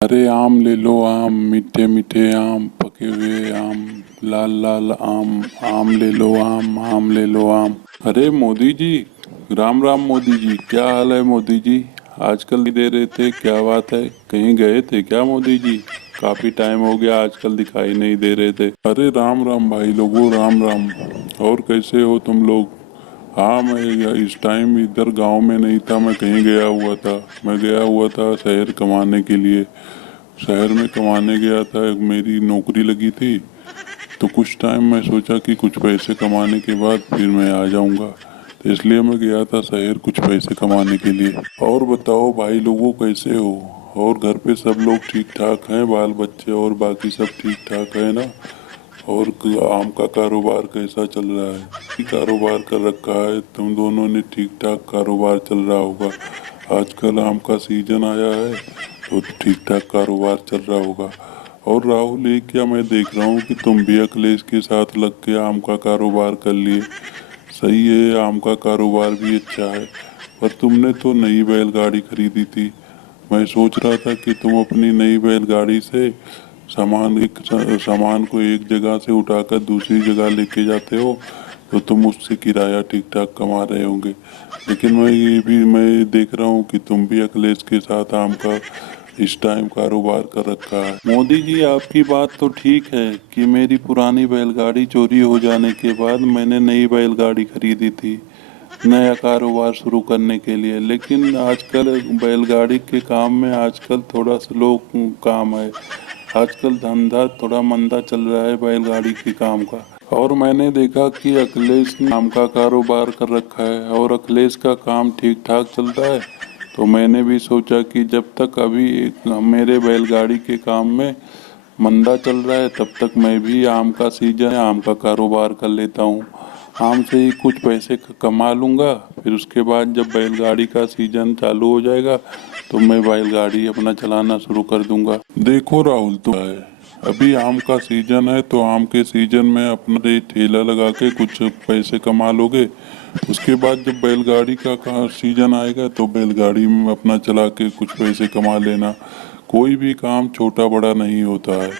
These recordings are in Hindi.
अरे आम ले लो आम, मीठे मीठे आम, पके हुए आम, लाल लाल आम। आम ले लो आम, आम ले लो आम। अरे मोदी जी, राम राम मोदी जी, क्या हाल है मोदी जी? आजकल नहीं दे रहे थे, क्या बात है? कहीं गए थे क्या मोदी जी? काफी टाइम हो गया, आजकल दिखाई नहीं दे रहे थे। अरे राम राम भाई लोगों, राम राम। और कैसे हो तुम लोग? हाँ, मैं इस टाइम इधर गांव में नहीं था, मैं कहीं गया हुआ था। मैं गया हुआ था शहर कमाने के लिए। शहर में कमाने गया था, एक मेरी नौकरी लगी थी। तो कुछ टाइम मैं सोचा कि कुछ पैसे कमाने के बाद फिर मैं आ जाऊंगा, तो इसलिए मैं गया था शहर कुछ पैसे कमाने के लिए। और बताओ भाई लोगों, कैसे हो? और घर पे सब लोग ठीक ठाक हैं? बाल बच्चे और बाकी सब ठीक ठाक है ना? और आम का कारोबार कैसा चल रहा है? कि कारोबार कर रखा है तुम दोनों ने, ठीक ठाक कारोबार चल रहा होगा। आजकल आम का सीजन आया है तो ठीक ठाक कारोबार चल रहा होगा। और राहुल, ये क्या मैं देख रहा हूँ कि तुम भी अखिलेश के साथ लग के आम का कारोबार कर लिए। सही है, आम का कारोबार भी अच्छा है। पर तुमने तो नई बैलगाड़ी खरीदी थी। मैं सोच रहा था कि तुम अपनी नई बैलगाड़ी से सामान को एक जगह से उठाकर दूसरी जगह लेके जाते हो, तो तुम उससे किराया ठीक ठाक कमा रहे होंगे। लेकिन मैं देख रहा हूँ कि तुम भी अखिलेश के साथ आम का इस टाइम कारोबार कर रखा है। मोदी जी, आपकी बात तो ठीक है कि मेरी पुरानी बैलगाड़ी चोरी हो जाने के बाद मैंने नई बैलगाड़ी खरीदी थी नया कारोबार शुरू करने के लिए। लेकिन आजकल बैलगाड़ी के काम में आजकल थोड़ा स्लो काम है। आजकल धंधा थोड़ा मंदा चल रहा है बैलगाड़ी के काम का। और मैंने देखा कि अखिलेश ने आम का कारोबार कर रखा है और अखिलेश का काम ठीक ठाक चल रहा है। तो मैंने भी सोचा कि जब तक अभी मेरे बैलगाड़ी के काम में मंदा चल रहा है, तब तक मैं भी आम का सीजन है, आम का कारोबार कर लेता हूँ। आम से ही कुछ पैसे कमा लूँगा। फिर उसके बाद जब बैलगाड़ी का सीजन चालू हो जाएगा तो मैं बैलगाड़ी अपना चलाना शुरू कर दूंगा। देखो राहुल, तो है अभी आम का सीजन है तो आम के सीजन में अपना ये ठेला लगा के कुछ पैसे कमा लोगे। उसके बाद जब बैलगाड़ी का सीजन आएगा तो बैलगाड़ी में अपना चला के कुछ पैसे कमा लेना। कोई भी काम छोटा बड़ा नहीं होता है।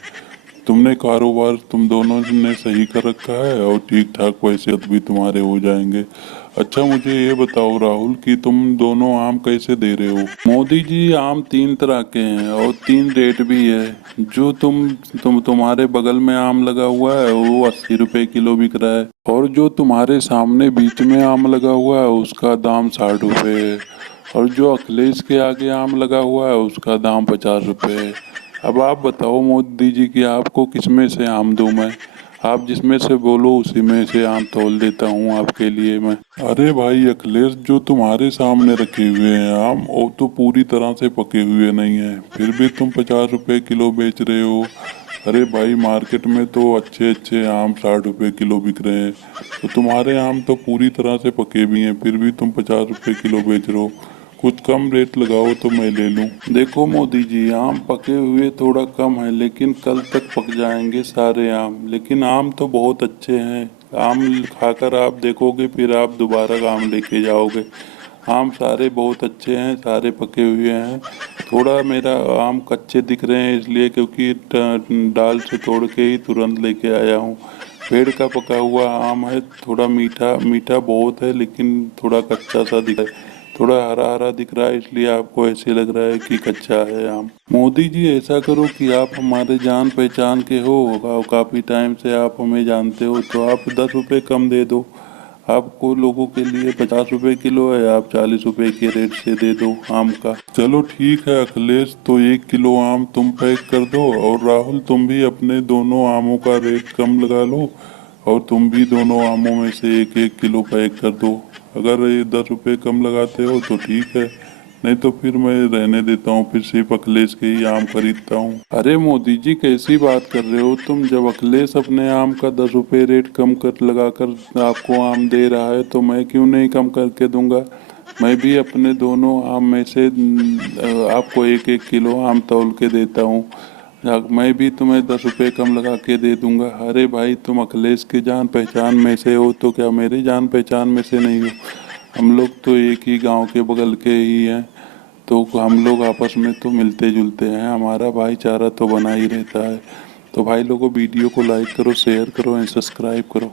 तुमने कारोबार तुम दोनों ने सही कर रखा है और ठीक ठाक पैसे भी तुम्हारे हो जाएंगे। अच्छा, मुझे ये बताओ राहुल कि तुम दोनों आम कैसे दे रहे हो? मोदी जी, आम तीन तरह के हैं और तीन रेट भी है। जो तुम्हारे बगल में आम लगा हुआ है वो 80 रुपए किलो बिक रहा है। और जो तुम्हारे सामने बीच में आम लगा हुआ है उसका दाम 60 रुपए है। और जो अखिलेश के आगे आम लगा हुआ है उसका दाम 50 रुपए है। अब आप बताओ मोदी जी कि आपको किसमें से आम दूं मैं? आप जिसमें से बोलो उसी में से आम तौल देता हूँ आपके लिए मैं। अरे भाई अखिलेश, जो तुम्हारे सामने रखे हुए हैं आम वो तो पूरी तरह से पके हुए नहीं है, फिर भी तुम 50 रुपए किलो बेच रहे हो। अरे भाई, मार्केट में तो अच्छे अच्छे आम 60 रुपए किलो बिक रहे हैं। तो तुम्हारे आम तो पूरी तरह से पके भी हैं, फिर भी तुम 50 रुपए किलो बेच रहे हो। कुछ कम रेट लगाओ तो मैं ले लूं। देखो मोदी जी, आम पके हुए थोड़ा कम है लेकिन कल तक पक जाएंगे सारे आम। लेकिन आम तो बहुत अच्छे हैं। आम खाकर आप देखोगे फिर आप दोबारा आम लेके जाओगे। आम सारे बहुत अच्छे हैं, सारे पके हुए हैं। थोड़ा मेरा आम कच्चे दिख रहे हैं इसलिए क्योंकि डाल से तोड़ के ही तुरंत लेके आया हूँ। पेड़ का पका हुआ आम है, थोड़ा मीठा मीठा बहुत है लेकिन थोड़ा कच्चा सा दिख रहा है। थोड़ा हरा हरा दिख रहा है इसलिए आपको ऐसे लग रहा है कि कच्चा है आम। मोदी जी, ऐसा करो कि आप हमारे जान पहचान के हो और काफ़ी टाइम से आप हमें जानते हो, तो आप 10 रुपए कम दे दो। आपको लोगों के लिए 50 रुपए किलो है, आप 40 रुपए के रेट से दे दो आम का। चलो ठीक है अखिलेश, तो 1 किलो आम तुम पैक कर दो और राहुल तुम भी अपने दोनों आमों का रेट कम लगा लो और तुम भी दोनों आमों में से एक एक किलो पैक कर दो। अगर ये 10 रुपए कम लगाते हो तो ठीक है, नहीं तो फिर मैं रहने देता हूँ, फिर सिर्फ अखिलेश के ही आम खरीदता हूँ। अरे मोदी जी, कैसी बात कर रहे हो तुम? जब अखिलेश अपने आम का 10 रुपए रेट कम कर लगाकर आपको आम दे रहा है तो मैं क्यों नहीं कम करके दूंगा? मैं भी अपने दोनों आम में से आपको एक एक किलो आम तौल के देता हूँ। मैं भी तुम्हें 10 रुपए कम लगा के दे दूंगा। अरे भाई, तुम अखिलेश के जान पहचान में से हो तो क्या मेरी जान पहचान में से नहीं हो? हम लोग तो एक ही गांव के बगल के ही हैं। तो हम लोग आपस में तो मिलते जुलते हैं, हमारा भाईचारा तो बना ही रहता है। तो भाई लोगों वीडियो को लाइक करो, शेयर करो एंड सब्सक्राइब करो।